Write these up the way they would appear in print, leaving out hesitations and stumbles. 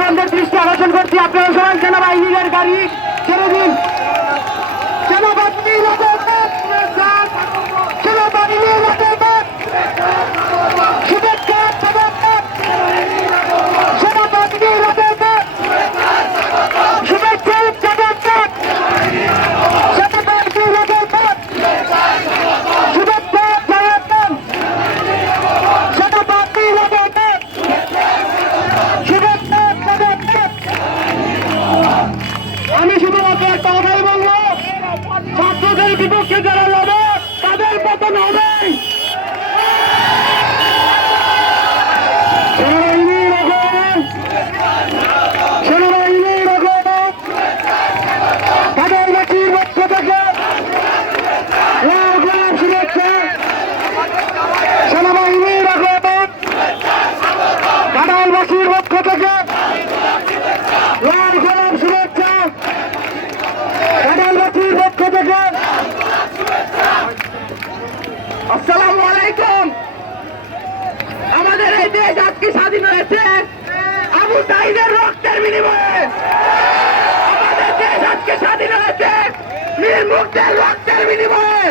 বন্ধের দৃষ্টি আকর্ষণ করছি। আপনারা সবাই সেনাবাহিনীর গাড়ি ছেড়ে দিন। সেনাবাহিনীর সেনাবাহিনীর শুভেচ্ছা সেনাবাহিনীর শুভেচ্ছা আমি শুধুমাত্র একটা কথাই বলবো, ছাত্রদের বিপক্ষে যারা লড়ে তাদের পতন হবে। সেনাবাহিনীর কাদালবাসীর পক্ষ থেকে শুভেচ্ছা। সেনাবাহিনীর কাদালবাসীর পক্ষ থেকে শুভেচ্ছা। কাদালবাসীর পক্ষ থেকে আসসালামু আলাইকুম। আমাদের এই দেশ আজকে স্বাধীন হয়েছে আবু সাঈদের রক্তের বিনিময়ে। আমাদের দেশ আজকে স্বাধীন হয়েছে বীর মুক্তির রক্তের বিনিময়ে।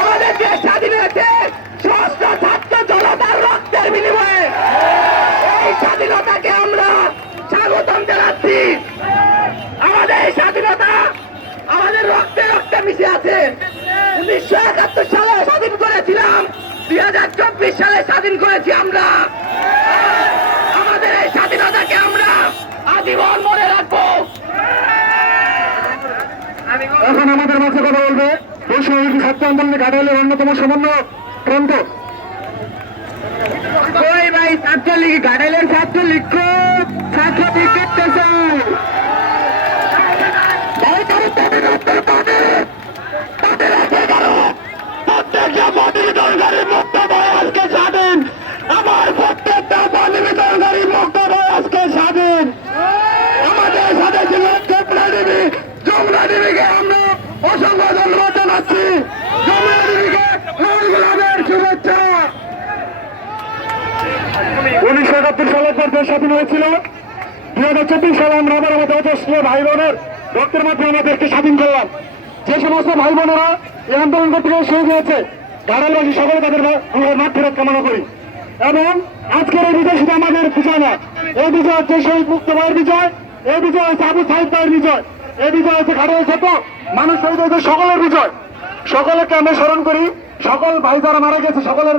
আমাদের দেশ স্বাধীন হয়েছে সহস্র ছাত্র জনতার রক্তের বিনিময়ে। এই স্বাধীনতাকে আমরা স্বাগতম জানাচ্ছি। আমাদের এই স্বাধীনতা আমাদের রক্তে রক্তে মিশে আছে। 1971 সালে স্বাধীন করেছিলাম, 2024 সালে স্বাধীন করেছি আমরা। আমাদের এই স্বাধীনতাকে আমরা আজীবন মনে রাখবো। এখন আমাদের মাঝে কথা বলবে বৈষম্য ছাত্র আন্দোলনে ঘাটাইলের অন্যতম সমন্বয়ক প্রান্ত। ওই ভাই ছাত্রলীগ ঘাটাইলের ছাত্রলীগ ছাত্রলীগ করতেছে। প্রত্যেকটা প্রতিনিধি মুক্ত হয়ে আজকে স্বাধীন। আমার প্রত্যেকটা প্রতিনিধি মুক্ত হয়ে আজকে স্বাধীন। আমাদের সাথে ছিল যমুনা দেবীকে আমরা অসংখ্য ধন্যবাদ জানাচ্ছি। যমুনা দেবীকে লাল গোলাপের শুভেচ্ছা। 1971 সালের পর দেশ স্বাধীন হয়েছিল। 2024 সালে আমরা আবার আমাদের অজস্র ভাই বোনের রক্তের মাধ্যমে আমাদেরকে স্বাধীন করলাম। যে সমস্ত ভাই বোনেরা এই আন্দোলন করতে গিয়ে শহীদ হয়েছে, ঘাটালবাসী সকলে তাদের মাঠ ফেরত কামনা করি। এবং আজকের এই বিজয় শুধু আমাদের বিজয় না, এই বিজয় হচ্ছে শহীদ মুক্ত ভাইয়ের বিজয়, এই বিজয় হচ্ছে আবু সাঈদ ভাইয়ের বিজয়, এই বিজয় হচ্ছে ঘাটালের ছোট মানুষ শহীদ হয়েছে সকলের বিজয়। সকলকে আমরা স্মরণ করি, সকল ভাই যারা মারা গেছে সকলের